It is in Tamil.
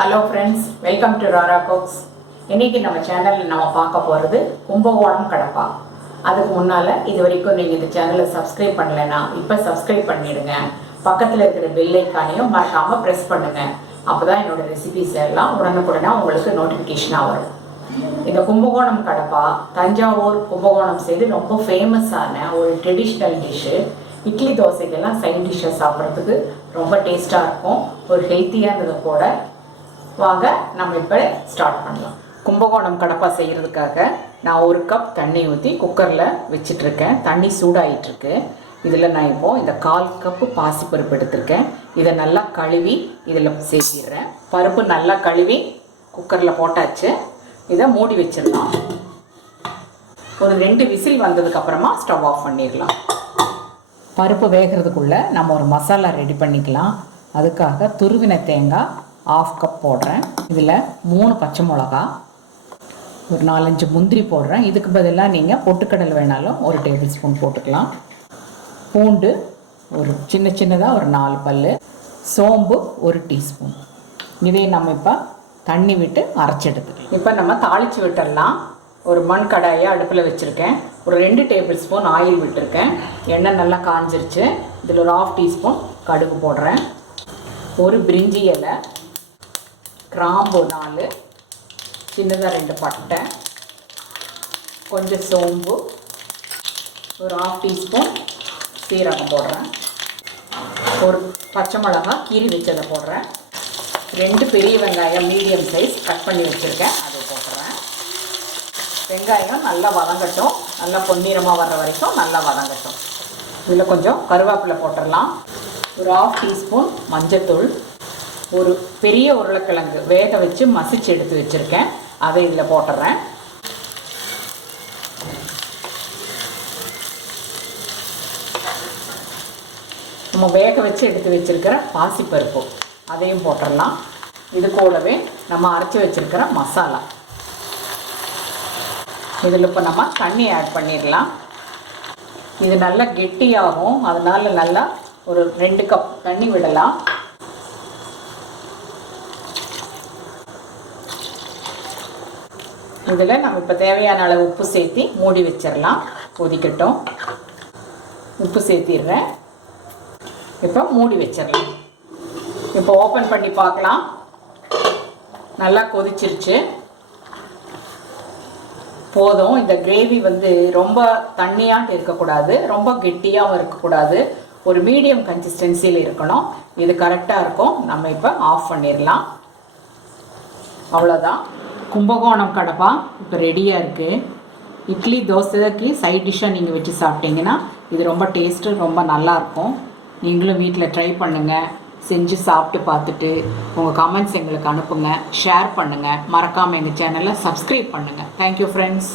Hello friends, welcome to RARA Cooks. இன்னைக்கு நம்ம சேனல்ல நம்ம பார்க்க போறது கும்பகோணம் கடப்பா. அதுக்கு முன்னால இதுவரைக்கும் நீங்க இந்த சேனலை சப்ஸ்கிரைப் பண்ணலனா இப்ப சப்ஸ்கிரைப் பண்ணிடுங்க. பக்கத்துல இருக்கிற பெல் ஐகானையும் மறக்காம பிரஸ் பண்ணுங்க. அப்பதான் என்னோட ரெசிபிஸ் எல்லாம் உடனுக்குடனே உங்களுக்கு நோட்டிஃபிகேஷனா வரும். இந்த கும்பகோணம் கடப்பா தஞ்சாவூர் கும்பகோணம் சைடு ரொம்ப ஃபேமஸான ஒரு ட்ரெடிஷ்னல் டிஷ். இட்லி தோசைக்கெல்லாம் சைட் டிஷ்ஷை சாப்பிட்றதுக்கு ரொம்ப டேஸ்ட்டாக இருக்கும். ஒரு ஹெல்த்தியானது கூட. வாங்க நம்ம இப்போ ஸ்டார்ட் பண்ணலாம். கும்பகோணம் கடப்பா செய்கிறதுக்காக நான் 1 கப் தண்ணி ஊற்றி குக்கரில் வச்சிட்ருக்கேன். தண்ணி சூடாகிட்டுருக்கு. இதில் நான் இப்போது இந்த 1/4 கப்பு பாசிப்பருப்பு எடுத்திருக்கேன். இதை நல்லா கழுவி இதில் சேர்த்திடுறேன். பருப்பு நல்லா கழுவி குக்கரில் போட்டாச்சு. இதை மூடி வச்சிடலாம். ஒரு 2 விசில் வந்ததுக்கப்புறமா ஸ்டவ் ஆஃப் பண்ணிடலாம். பருப்பு வேகிறதுக்குள்ளே நம்ம ஒரு மசாலா ரெடி பண்ணிக்கலாம். அதுக்காக துருவின தேங்காய் 1/2 கப் போடுறேன். இதில் 3 பச்சை மிளகா, ஒரு 4-5 முந்திரி போடுறேன். இதுக்கு பதிலாக நீங்கள் பொட்டுக்கடலை வேணாலும் 1 டேபிள் ஸ்பூன் போட்டுக்கலாம். பூண்டு ஒரு சின்னதாக ஒரு 4 பல், சோம்பு 1 டீஸ்பூன். இதை நம்ம இப்போ தண்ணி விட்டு அரைச்சி எடுத்துக்கலாம். இப்போ நம்ம தாளித்து விட்டுடலாம். ஒரு மண் கடாயை அடுப்பில் வச்சுருக்கேன். ஒரு 2 டேபிள் ஸ்பூன் ஆயில் விட்டுருக்கேன். எண்ணெய் நல்லா காஞ்சிருச்சு. இதில் ஒரு 1/2 டீஸ்பூன் கடுகு போடுறேன். ஒரு பிரிஞ்சி இலை, கிராம்பு 4, சின்னதாக 2 பட்டை, கொஞ்சம் சோம்பு, ஒரு 1/2 டீஸ்பூன் சீரகம் போடுறேன். ஒரு பச்சை மிளகா கீறி வச்சதை போடுறேன். 2 பெரிய வெங்காயம் மீடியம் சைஸ் கட் பண்ணி வச்சுருக்கேன், அதை போட்டுறேன். வெங்காயம் நல்லா வதங்கட்டும். நல்லா பொன்னிறமாக வர்ற வரைக்கும் நல்லா வதங்கட்டும். இதில் கொஞ்சம் கருவேப்பிலை போட்டுடலாம். ஒரு 1/2 டீஸ்பூன் மஞ்சத்தூள், ஒரு பெரிய உருளைக்கிழங்கு வேக வச்சு மசிச்சு எடுத்து வச்சுருக்கேன், அதை இதில் போட்டுறேன். நம்ம வேக வச்சு எடுத்து வச்சுருக்கிற பாசிப்பருப்பு அதையும் போட்டுடலாம். இது கூடவே நம்ம அரைச்சி வச்சுருக்கிற மசாலா. இதில் இப்போ நம்ம தண்ணி ஆட் பண்ணிடலாம். இது நல்லா கெட்டியாகும். அதனால் நல்லா ஒரு 2 கப் தண்ணி விடலாம். இதில் நம்ம இப்போ தேவையான அளவு உப்பு சேர்த்தி மூடி வச்சிடலாம். கொதிக்கட்டும். உப்பு சேர்த்திடுறேன். இப்போ மூடி வச்சிடலாம். இப்போ ஓப்பன் பண்ணி பார்க்கலாம். நல்லா கொதிச்சிருச்சு. போதும். இந்த கிரேவி ரொம்ப தண்ணியாட்டு இருக்கக்கூடாது, ரொம்ப கெட்டியாகவும் இருக்கக்கூடாது. ஒரு மீடியம் கன்சிஸ்டன்சியில் இருக்கணும். இது கரெக்டாக இருக்கும். நம்ம இப்போ ஆஃப் பண்ணிடலாம். அவ்வளோதான். கும்பகோணம் கடப்பா இப்போ ரெடியாக இருக்குது. இட்லி தோசைக்கு சைட் டிஷ்ஷாக நீங்கள் வச்சு சாப்பிட்டீங்கன்னா இது ரொம்ப டேஸ்ட்டு, ரொம்ப நல்லாயிருக்கும். நீங்களும் வீட்டில் ட்ரை பண்ணுங்கள். செஞ்சு சாப்பிட்டு பார்த்துட்டு உங்கள் கமெண்ட்ஸ் எங்களுக்கு அனுப்புங்க. ஷேர் பண்ணுங்கள். மறக்காமல் எங்கள் சேனலை சப்ஸ்கிரைப் பண்ணுங்கள். Thank you friends.